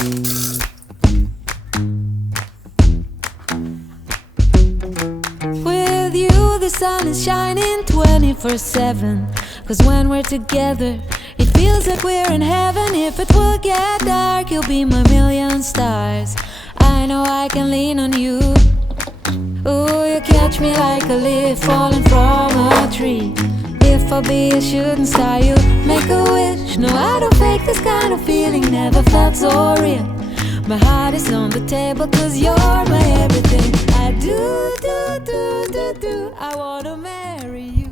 With you the sun is shining 24/7. 'Cause when we're together it feels like we're in heaven. If it will get dark, you'll be my million stars. I know I can lean on you. Ooh, you catch me like a leaf falling from a tree. If I'll be a shooting star, you make a wish. No, I don't fake this kind of feeling, never felt so real. My heart is on the table 'cause you're my everything. I do, I wanna marry you.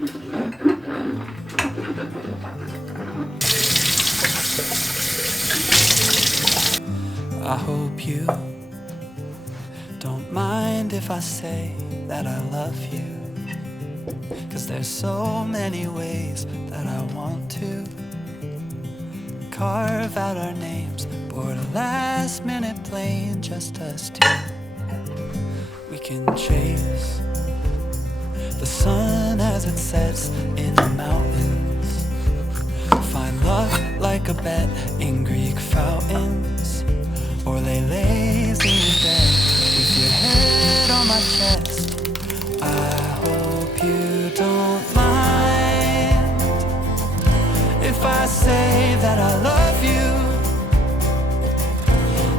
I hope you don't mind if I say that I love you, 'cause there's so many ways that I want to carve out our names, board a last minute plane, just us two. We can chase the sun as it sets in the mountains, find love like a bet in Greek fountains, or lay lazy in bed with your head on my chest. I hope you don't mind if I say that I love you.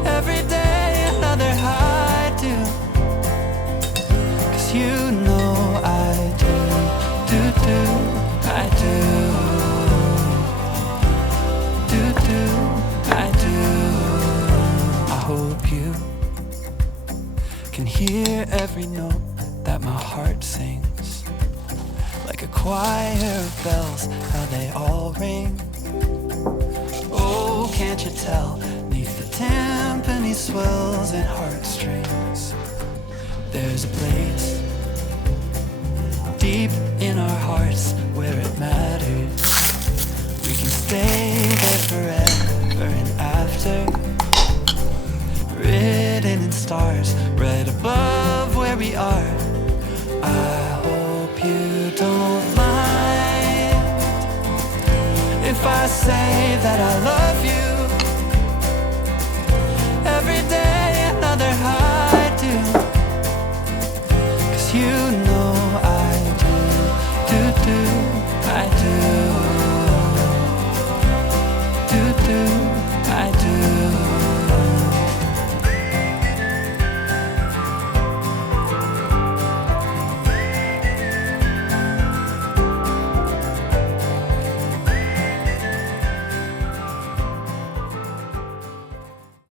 Every day another I do, 'cause you know I do, I do, I do. I hope you can hear every note that my heart sings, like a choir of bells, how they all ring. Oh, can't you tell, neath the timpani swells and heartstrings, there's a place deep in our hearts where it matters. We can stay there forever and after, written in stars right above where we are. I hope you don't mind if I say that I love